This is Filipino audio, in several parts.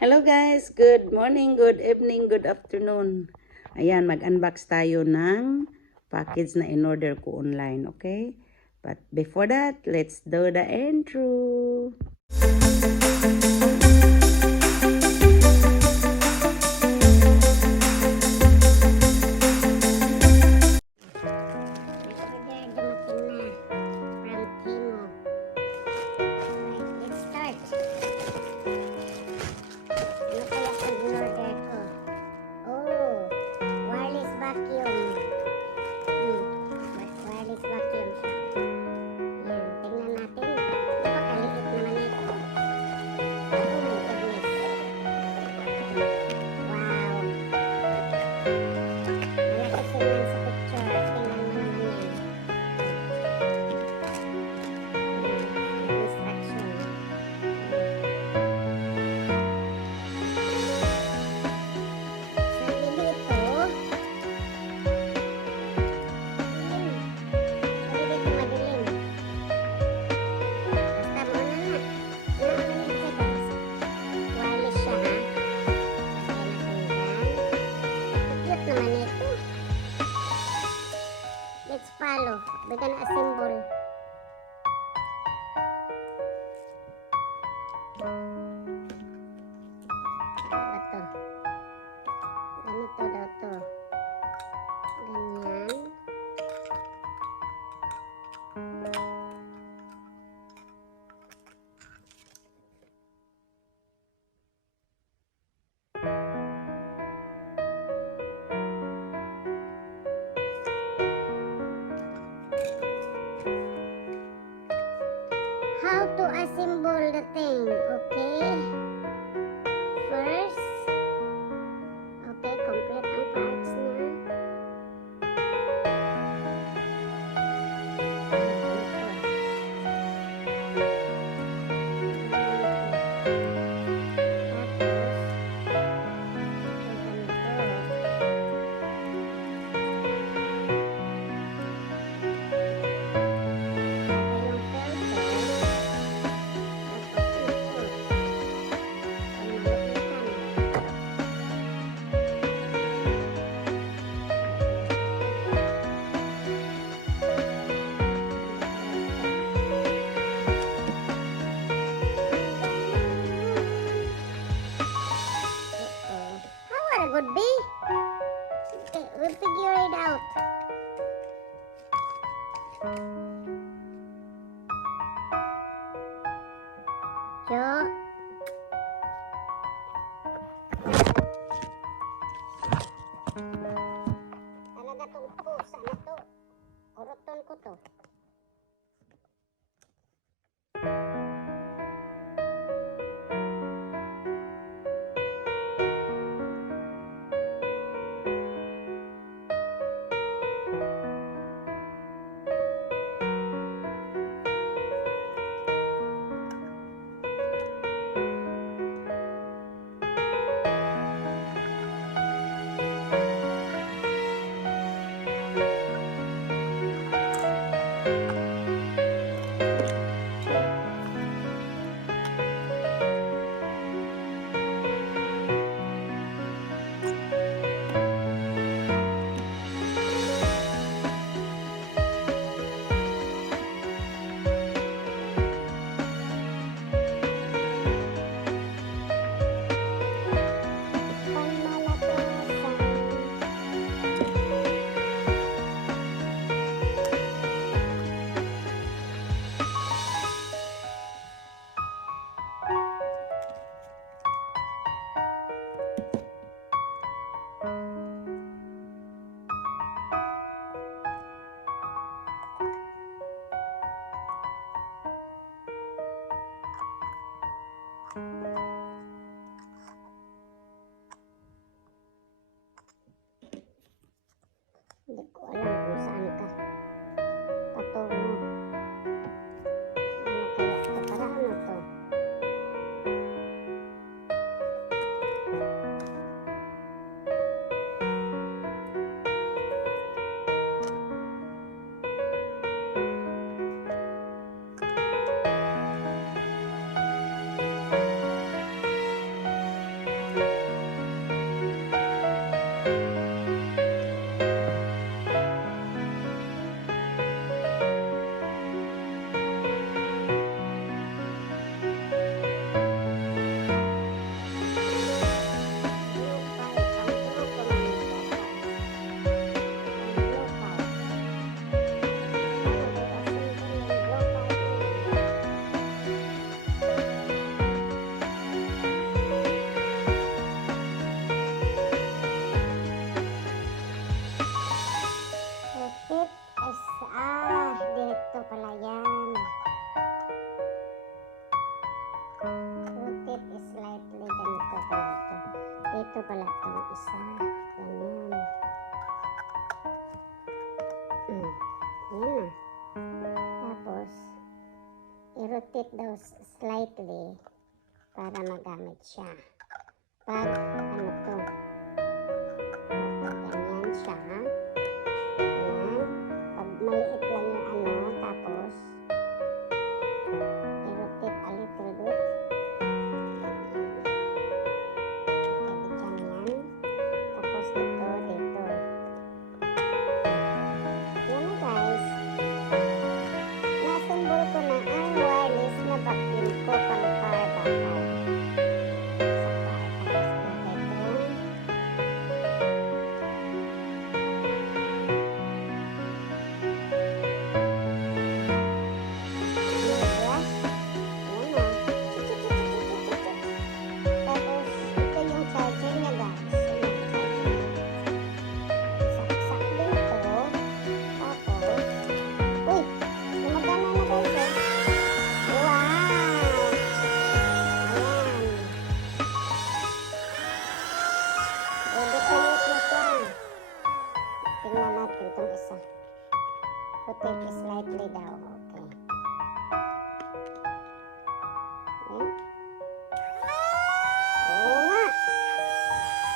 Hello guys, good morning, good evening, good afternoon. Ayan, mag-unbox tayo ng package na in-order ko online, okay? But before that, let's do the intro. Let's follow. We're gonna assemble. Ito. Ganito daw to. Ganyan. How to assemble the thing, okay? First, okay, complete ang parts niya. Would be. Okay, we'll figure it out. Jo. Talaga tong pusa na to. Uruton ko to. Dito pala itong isa. Ganyan. Yan na. Tapos, i-rotate daw slightly para magamit siya. Pag, ano to? Ganyan siya. Ayan. Pag maliit lang yung ano, tapos, i-rotate a little bit. Tapos dito. Yan na guys. Na-assemble ko na ang wireless na vacuum ko pang car bakal. Tingnan natin itong isa. Rotate slightly daw. Okay. Oo nga.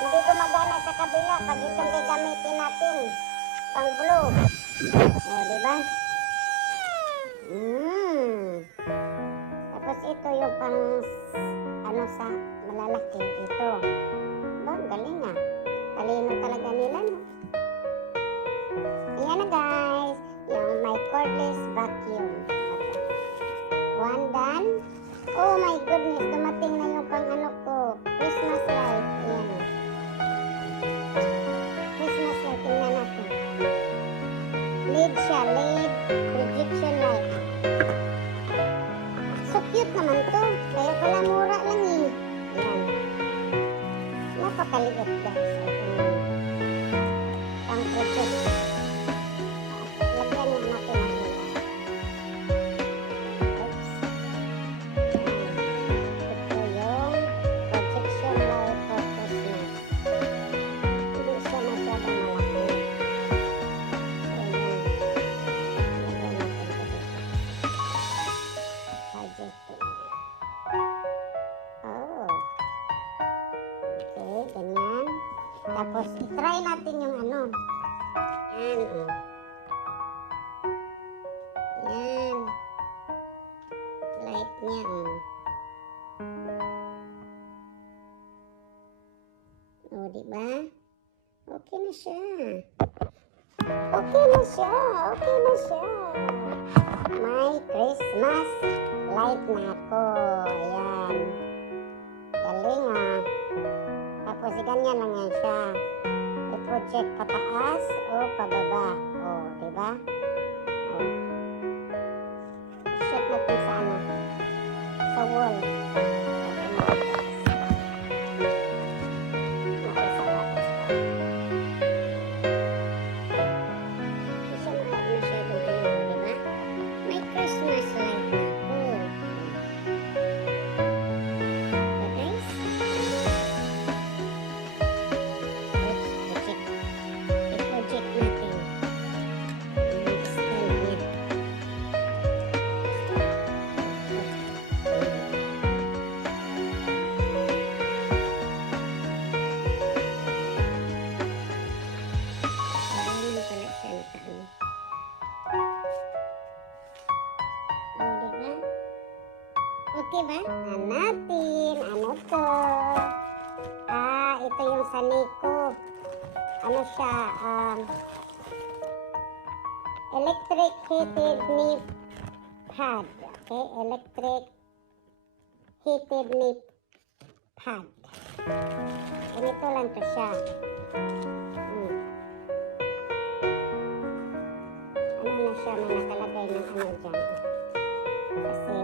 Hindi gumagana sa kabila pag itong gagamitin natin. Pang blue. O, diba? Tapos ito yung pang ano sa malalaki. Ito. Ba, galing ah. Talino talaga nila, no? Ayan na guys, yung my cordless vacuum. One done. Oh my goodness, dumating na yung pang ano ko. Christmas light. Ayan. Christmas light, tingnan natin. LED siya, LED projection light. So cute naman to. Kaya pala mura lang eh. Ayan. Napakaliit guys. Pang project. Ganyan. Tapos, i-try natin yung ano. Yan, oh. Yan. Light niya, oh. Oh, diba? Okay na siya. Okay na siya. Okay na siya. May Christmas light na ako. Ayan. Galing, ah. Tapos, ganyan lang yan siya. I-project pataas o pababa. O, diba? O. Shoot natin sa ano? Sa wall. May Christmas light na ako. Okay ba? Natin. Ano to? Ito yung saniko. Ano siya? Electric heated nip pad. Okay? Electric heated nip pad. Ganito lang to siya. Ano na siya? May nakalagay ng ano dyan. Kasi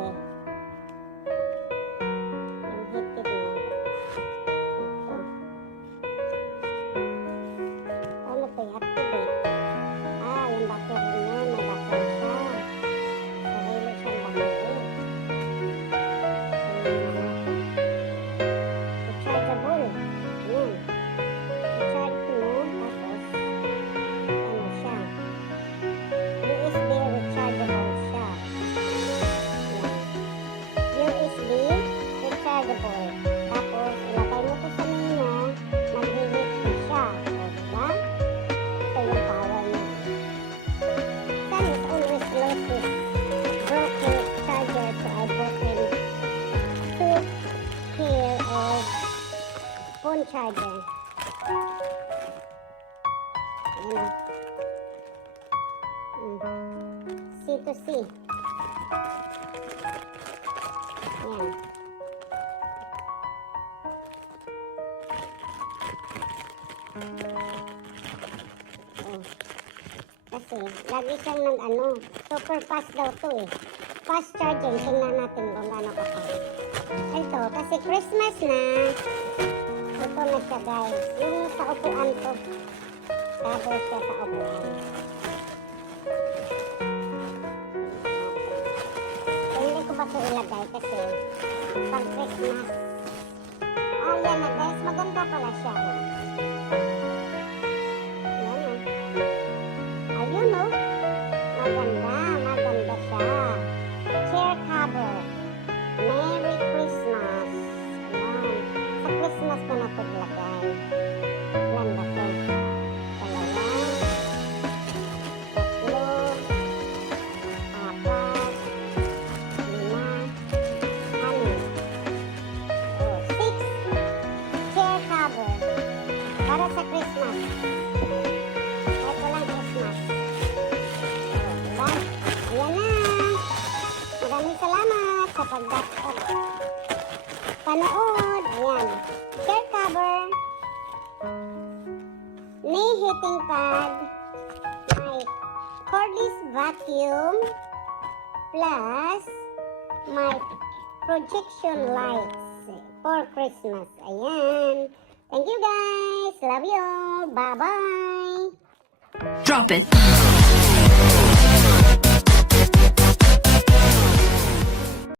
rechargeable. Yan. Tapos, phone charger. Ayan o. C to C. Ayan. Kasi, lagi siyang nag-ano, super fast daw to eh. Fast charging, tingnan natin kung gaano ka pa. Ito, kasi Christmas na, ito na siya guys. Yung sa upuan to. Cover siya sa upuan. So, hindi ko ba ito ilagay kasi pag Christmas. Yan na guys, maganda pala siya. Ayun o. Maganda siya. Chair cover. Merry Christmas. Ayan. Sa Christmas ko na ito ilagay. Ilan ba ito? Dalawa. Tatlo. Apat. Lima. Anim. 6. Chair cover. Para sa Christmas. Maraming salamat sa panood. Ayan. Chair cover. Knee heating pad. May cordless vacuum. Plus, may projection lights for Christmas. Ayan. Thank you guys. Love you. Bye-bye. Drop it.